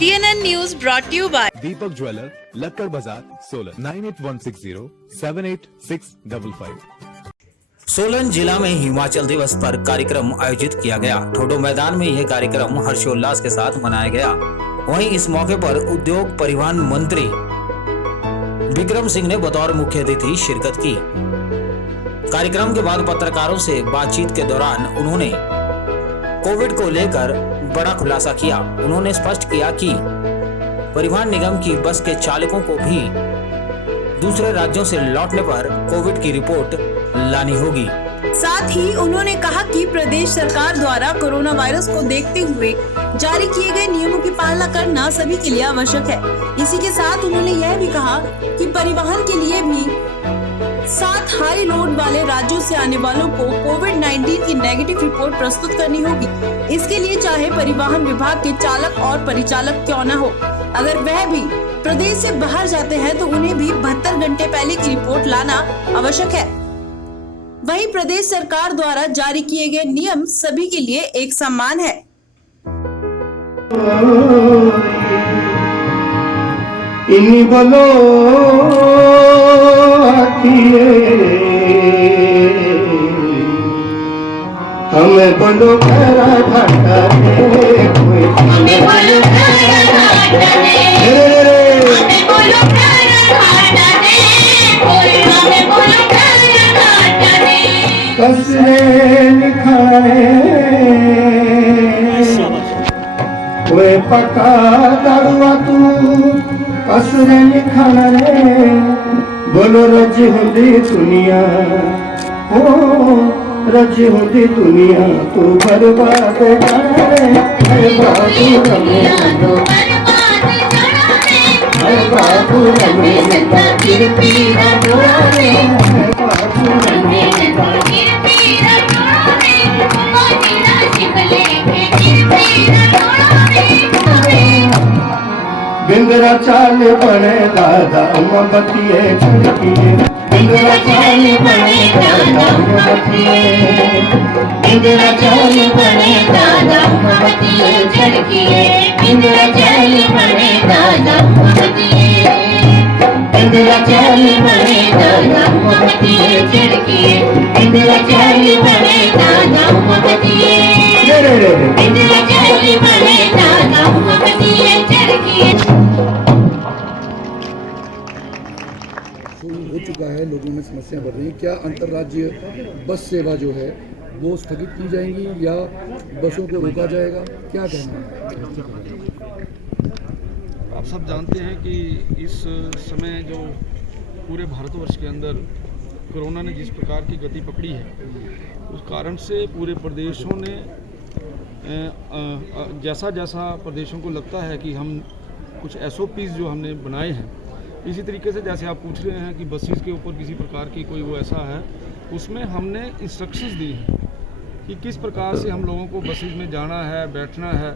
TNN News brought to you by Deepak jeweller, Lakkad Bazar, Solan 9816078655। Solan जिला में हिमाचल दिवस पर कार्यक्रम आयोजित किया गया। ठोडो मैदान में यह कार्यक्रम हर्षोल्लास के साथ मनाया गया। वहीं इस मौके पर उद्योग परिवहन मंत्री विक्रम सिंह ने बतौर मुख्य अतिथि शिरकत की। कार्यक्रम के बाद पत्रकारों से बातचीत के दौरान उन्होंने कोविड को लेकर बड़ा खुलासा किया। उन्होंने स्पष्ट किया कि परिवहन निगम की बस के चालकों को भी दूसरे राज्यों से लौटने पर कोविड की रिपोर्ट लानी होगी। साथ ही उन्होंने कहा कि प्रदेश सरकार द्वारा कोरोना वायरस को देखते हुए जारी किए गए नियमों की पालना करना सभी के लिए आवश्यक है। इसी के साथ उन्होंने यह भी कहा कि परिवहन के लिए भी 7 हाई लोड वाले राज्यों से आने वालों को कोविड-19 की नेगेटिव रिपोर्ट प्रस्तुत करनी होगी। इसके लिए चाहे परिवहन विभाग के चालक और परिचालक क्यों न हो, अगर वह भी प्रदेश से बाहर जाते हैं तो उन्हें भी 72 घंटे पहले की रिपोर्ट लाना आवश्यक है। वहीं प्रदेश सरकार द्वारा जारी किए गए नियम सभी के लिए एक समान है। इन्हीं बोलो हमें बोलो करा घाटा दे, हमें बोलो करा घाटा दे, हमें बोलो करा घाटा दे, हमें बोलो करा घाटा दे। कसरे लिखाए वे पका दारुआ तू कसरे लिखाना रे, बोलो रजी होंदी दुनिया, हो रजी होंदी दुनिया तू बर्बाद जाना रे, हर बाबू रमे लो हर बाबू रमे लो किरपी रडोरा रे, हर बाबू रमे लो किरपी रडोरा रे, मोतीना शिकले के किरपी रडोरा रे। बिंदरा चाल बने दादा मोमबत्तिए झड़किए, बिंदरा चाल बने दादा मोमबत्तिए, बिंदरा चाल बने दादा मोमबत्तिए झड़किए, बिंदरा चाल बने दादा मोमबत्तिए, बिंदरा चाल बने दादा मोमबत्तिए झड़किए, बिंदरा चाल बने दादा मोमबत्तिए, बिंदरा चाल बने दादा मोमबत्तिए झड़किए। हो चुका है, लोगों में समस्याएं बढ़ रही हैं। क्या अंतर्राज्यीय बस सेवा जो है वो स्थगित की जाएंगी या बसों को रोका जाएगा, क्या कहना है? आप सब जानते हैं कि इस समय जो पूरे भारतवर्ष के अंदर कोरोना ने जिस प्रकार की गति पकड़ी है, उस कारण से पूरे प्रदेशों ने जैसा जैसा प्रदेशों को लगता है कि हम कुछ SOPs जो हमने बनाए हैं, इसी तरीके से जैसे आप पूछ रहे हैं कि बसेस के ऊपर किसी प्रकार की कोई वो ऐसा है, उसमें हमने इंस्ट्रक्शंस दी हैं कि किस प्रकार से हम लोगों को बसेस में जाना है, बैठना है।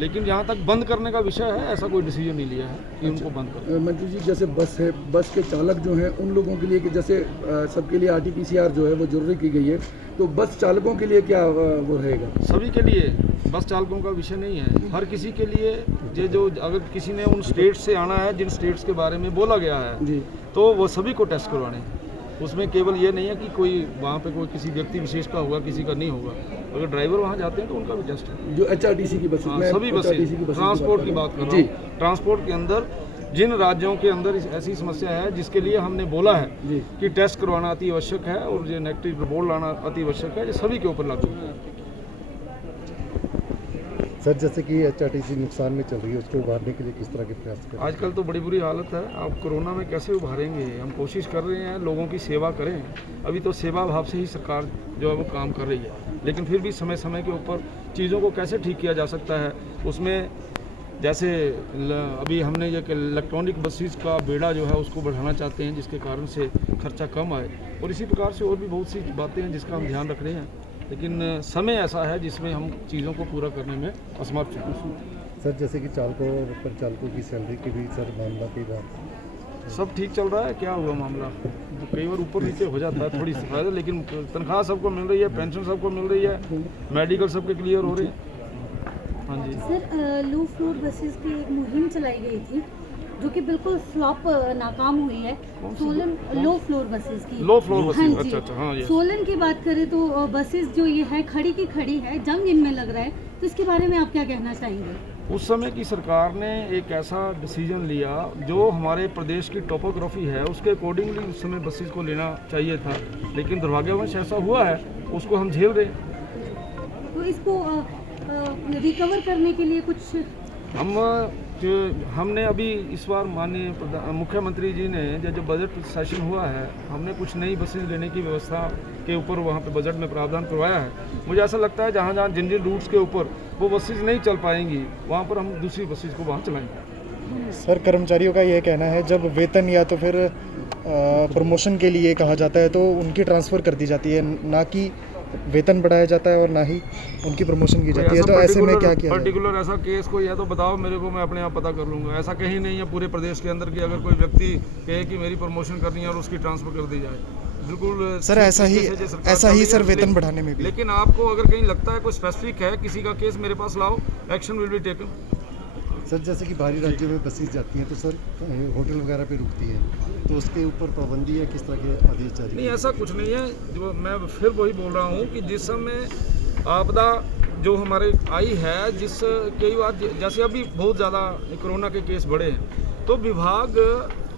लेकिन जहाँ तक बंद करने का विषय है, ऐसा कोई डिसीजन नहीं लिया है कि उनको बंद कर। मंत्री जी, जैसे बस है, बस के चालक जो हैं उन लोगों के लिए कि जैसे सबके लिए RT-PCR जो है वो जरूरी की गई है, तो बस चालकों के लिए क्या वो रहेगा? सभी के लिए, बस चालकों का विषय नहीं है, हर किसी के लिए। ये जो अगर किसी ने उन स्टेट्स से आना है जिन स्टेट्स के बारे में बोला गया है जी, तो वो सभी को टेस्ट करवाने हैं। उसमें केवल ये नहीं है कि कोई वहाँ पे कोई किसी व्यक्ति विशेष का होगा, किसी का नहीं होगा। अगर ड्राइवर वहाँ जाते हैं तो उनका भी टेस्ट है। जो HRTC की बसें, सभी बसें, ट्रांसपोर्ट की बात कर रहा हूँ। ट्रांसपोर्ट के अंदर जिन राज्यों के अंदर ऐसी समस्या है जिसके लिए हमने बोला है कि टेस्ट करवाना अति आवश्यक है और ये नेगेटिव रिपोर्ट लाना अति आवश्यक है, ये सभी के ऊपर लागू है। सर, जैसे कि HRTC नुकसान में चल रही है, उसको उभारने के लिए किस तरह के प्रयास करें? आजकल तो बड़ी बुरी हालत है। आप कोरोना में कैसे उभारेंगे? हम कोशिश कर रहे हैं लोगों की सेवा करें। अभी तो सेवा भाव से ही सरकार जो है वो काम कर रही है, लेकिन फिर भी समय समय के ऊपर चीज़ों को कैसे ठीक किया जा सकता है, उसमें जैसे अभी हमने ये इलेक्ट्रॉनिक बसेस का बेड़ा जो है उसको बढ़ाना चाहते हैं, जिसके कारण से खर्चा कम आए, और इसी प्रकार से और भी बहुत सी बातें हैं जिसका हम ध्यान रख रहे हैं। लेकिन समय ऐसा है जिसमें हम चीज़ों को पूरा करने में असमर्थ हैं। सर, जैसे कि चालकों और परिचालकों की सैलरी की भी सर मामला की बात सब ठीक चल रहा है। क्या हुआ मामला? तो कई बार ऊपर नीचे हो जाता है थोड़ी सी, लेकिन तनख्वाह सबको मिल रही है, पेंशन सबको मिल रही है, मेडिकल सबके क्लियर हो रहे हैं। हाँ जी। सर लो फ्लोर बसेस की एक मुहिम चलाई गई थी जो कि बिल्कुल फ्लॉप नाकाम हुई है। सोलन लो फ्लोर बसेस की। लो फ्लोर बसेस, हाँ जी। अच्छा अच्छा, हाँ, yes। सोलन की बात करें तो बसेस जो ये है खड़ी की खड़ी है, जंग इनमें लग रहा है, तो इसके बारे में आप क्या कहना चाहेंगे? उस समय की सरकार ने एक ऐसा डिसीजन लिया जो हमारे प्रदेश की टोपोग्राफी है उसके अकॉर्डिंगली उस समय बसेस को लेना चाहिए था, लेकिन दुर्भाग्यवश ऐसा हुआ है, उसको हम झेल रहे हैं। तो इसको रिकवर करने के लिए कुछ हमने अभी इस बार माननीय मुख्यमंत्री जी ने जब बजट सेशन हुआ है, हमने कुछ नई बसेस लेने की व्यवस्था के ऊपर वहाँ पे बजट में प्रावधान करवाया है। मुझे ऐसा लगता है जहाँ जहाँ जिन जिन रूट्स के ऊपर वो बसेस नहीं चल पाएंगी वहाँ पर हम दूसरी बसेस को वहाँ चलाएंगे। सर कर्मचारियों का ये कहना है जब वेतन या तो फिर प्रमोशन के लिए कहा जाता है तो उनकी ट्रांसफ़र कर दी जाती है, ना कि वेतन बढ़ाया जाता है और ना ही उनकी प्रमोशन की जाती है। तो ऐसे में क्या किया पर्टिकुलर ऐसा केस कोई है तो बताओ मेरे को, मैं अपने आप पता कर लूँगा। ऐसा कहीं नहीं है पूरे प्रदेश के अंदर कि अगर कोई व्यक्ति कहे कि मेरी प्रमोशन करनी है और उसकी ट्रांसफ़र कर दी जाए। बिल्कुल सर ऐसा ही सर वेतन बढ़ाने में भी। लेकिन आपको अगर कहीं लगता है कोई स्पेसिफिक है किसी का केस, मेरे पास लाओ, action will be taken. Sir जैसे कि बाहरी राज्यों में बसेस जाती हैं तो सर होटल वगैरह पे रुकती हैं, तो उसके ऊपर पाबंदी है, किस तरह के आदेश जारी? नहीं, ऐसा कुछ नहीं है। जो मैं फिर वही बोल रहा हूँ कि जिस समय आपदा जो हमारे आई है, जिस कई बार जैसे अभी बहुत ज़्यादा कोरोना के केस बढ़े हैं, तो विभाग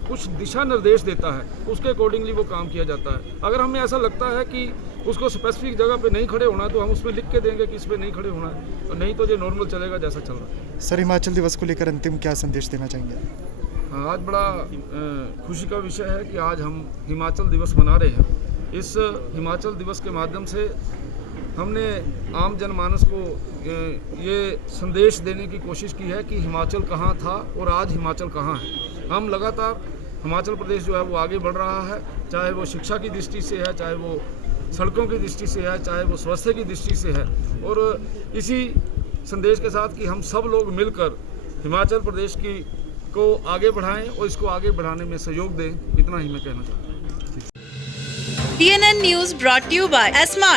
कुछ दिशा निर्देश देता है, उसके अकॉर्डिंगली वो काम किया जाता है। अगर हमें ऐसा लगता है कि उसको स्पेसिफिक जगह पे नहीं खड़े होना है तो हम उसमें लिख के देंगे कि इस पे नहीं खड़े होना है, और नहीं तो ये नॉर्मल चलेगा जैसा चल रहा है। सर हिमाचल दिवस को लेकर अंतिम क्या संदेश देना चाहेंगे? हाँ, आज बड़ा खुशी का विषय है कि आज हम हिमाचल दिवस मना रहे हैं। इस हिमाचल दिवस के माध्यम से हमने आम जनमानस को ये संदेश देने की कोशिश की है कि हिमाचल कहाँ था और आज हिमाचल कहाँ है। हम लगातार हिमाचल प्रदेश जो है वो आगे बढ़ रहा है, चाहे वो शिक्षा की दृष्टि से है, चाहे वो सड़कों की दृष्टि से है, चाहे वो स्वास्थ्य की दृष्टि से है। और इसी संदेश के साथ कि हम सब लोग मिलकर हिमाचल प्रदेश को आगे बढ़ाएं और इसको आगे बढ़ाने में सहयोग दें, इतना ही मैं कहना चाहता हूँ। TNN News brought to you by Smart.